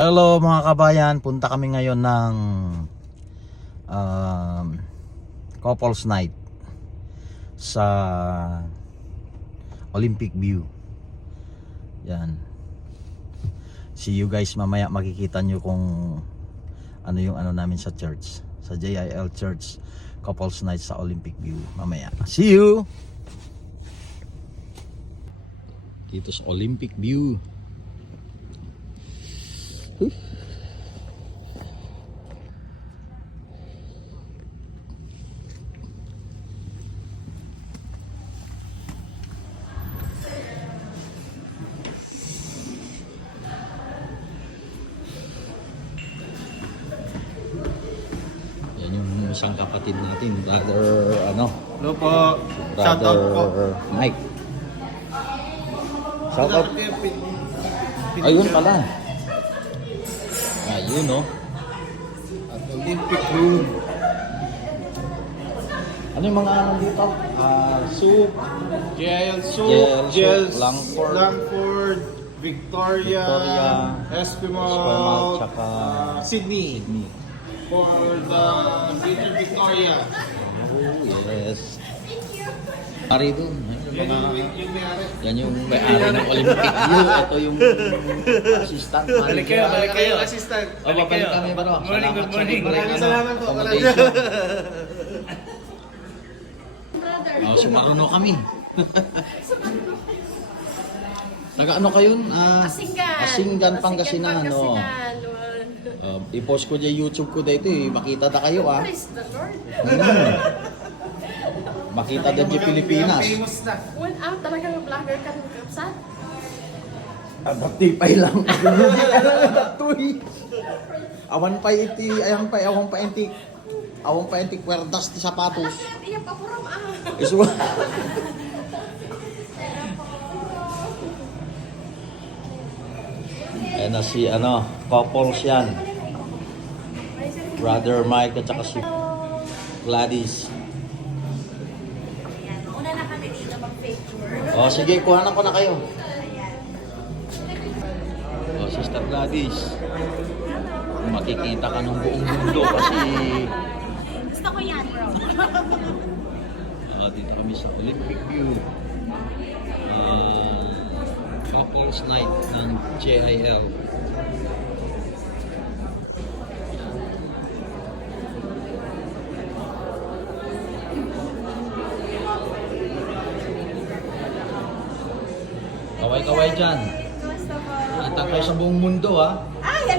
Hello mga kabayan, punta kami ngayon ng couples night sa Olympic View. Yan. See you guys mamaya, makikita nyo kung ano yung ano namin sa church, sa JIL Church couples night sa Olympic View mamaya. See you! Dito sa Olympic View. Yan yung isang kapatid natin, brother Hello po. Shout out po. brother Mike. Shout out. Ayun pala. Ayun no. At Olympic Room. Ano yung mga ano dito? Soup, JL Soup, JL JL Soup, Langford, Victoria, Esquimalt, tsaka Sydney. For the Greater Victoria. Oh, yes. Ari doon. Yung may-ari. Yan yung may-ari ng Olympic View. Ito yung assistant manager. Balik kayo, assistant. Babalik kami ba? Morning, good morning. Maraming Salamat po. So marunong kami. Taga ano kayo? Asinggan, Pangasinan. No? I-post ko dyan YouTube ko dito eh. Makita na kayo ah. Praise the Lord. Makita na dyan Pilipinas. Famous na. Talagang vlogger ka ng kapsat? Batipay lang. Awan pa iti, awan pa iti kwerdas ti sapatos. Iya pa puram Isu. Ayan na si couples yan. Brother Mike at saka si Gladys. Una na kami dito mag-picture. O sige, kuhanan ko na kayo. O Sister Gladys. Makikita ka ng buong mundo kasi Gusto ko yan, bro. dito kami sa Olympic View. Couples night ng JIL. Kaway-kaway dyan. Gusto ko. Kita kayo sa buong mundo ha.